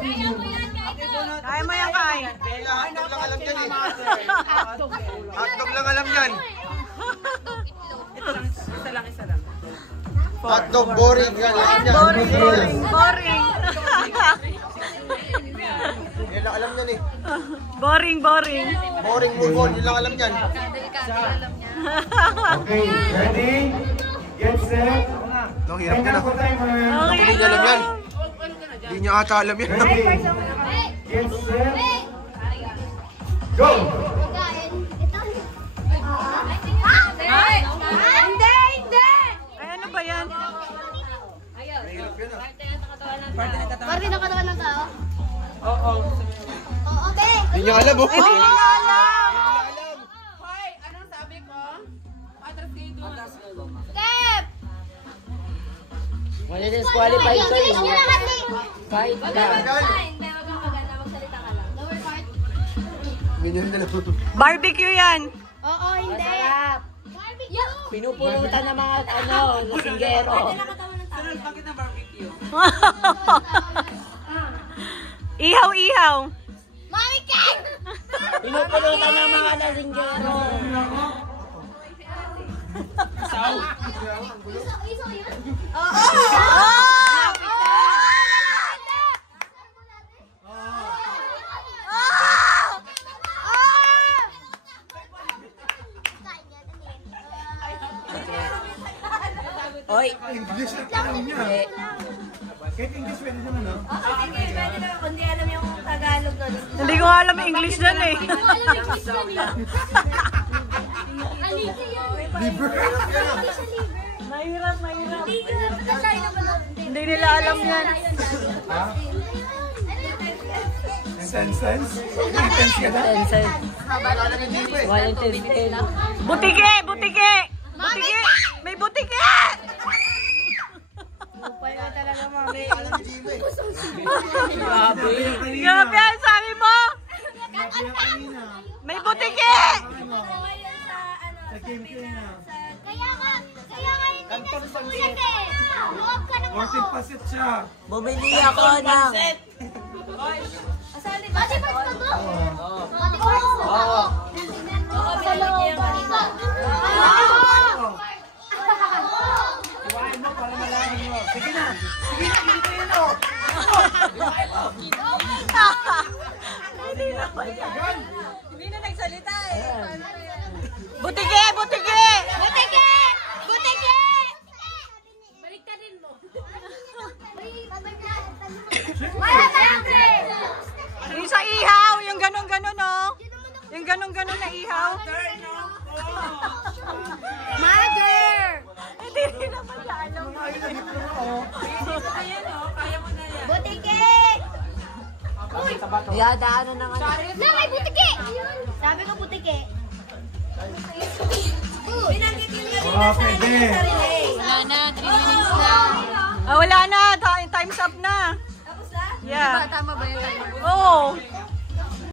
Kaya mo yan, Kai. Hotdog lang alam yan eh. Hotdog lang alam yan. Isa lang. Hotdog, boring. Boring. Yan lang alam yan eh. Boring. Boring, move on. Yun lang alam yan. Okay, ready? Get set. No, hirap ka na. Okay. Hindi niya alam yan. Hindi niya ata alam yan. Ready? Get set. Go! Hindi! Ay, ano ba yan? Parte na katawan ng tao? Oo. Okay. Hindi niya alam oh. Hindi nila alam. Hoy, anong sabi ko? Atras kayo doon. Step! Wala disqualified ko eh. Wala kasi. Fight ka. Hindi, wag kang maganda. Magsalita ka lang. Lower part. Ganyan na lang. Barbecue yan. Oo, hindi. Masarap. Barbecue. Pinupulutan ng mga lasinggero. Parte na katawan ng tao. Bakit na barbecue? Ihaw. Mami Ken! Pinupulutan ng mga lasinggero. Isaw. Iso yun? Oy. English na alam niya. Kahit English pwede naman, no? Sige, pwede naman. Kundi alam yung Tagalog nun. Hindi ko alam ang English dyan eh. Alisa yun. Liver. Mahirap. Hindi yun. Patay na ba nun? Hindi nila alam yan. Ha? Sense? Intense ka na? Walang tintin. Butike! May butike! Upay na talaga, mami. Grabe. Grabe ang sabi mo! May butike! Sa game ko na. Kaya nga hindi niya susulat eh. Loob ka ng Orted loob. pasit siya. Bumili ako ng... Body parts ba to? Body parts? Oo. Sa loob. Iwain mo para malaman mo. Sige na, dito yun o. Hindi na nagsalita eh. Butike! Baliktarin mo. Yung sa ihaw, yung ganon oh. Yung ganon na ihaw. Mother! Hindi rin naman na alam. Kaya mo na yan. Butike! Yadaanan ng ano. Na, may butike! Sabi ko butike. Binanggit yung Oo, pwede. Wala na, 3 minutes na. Wala na. Time's up na. Tapos na? Yeah. Tama ba yung time? Oo.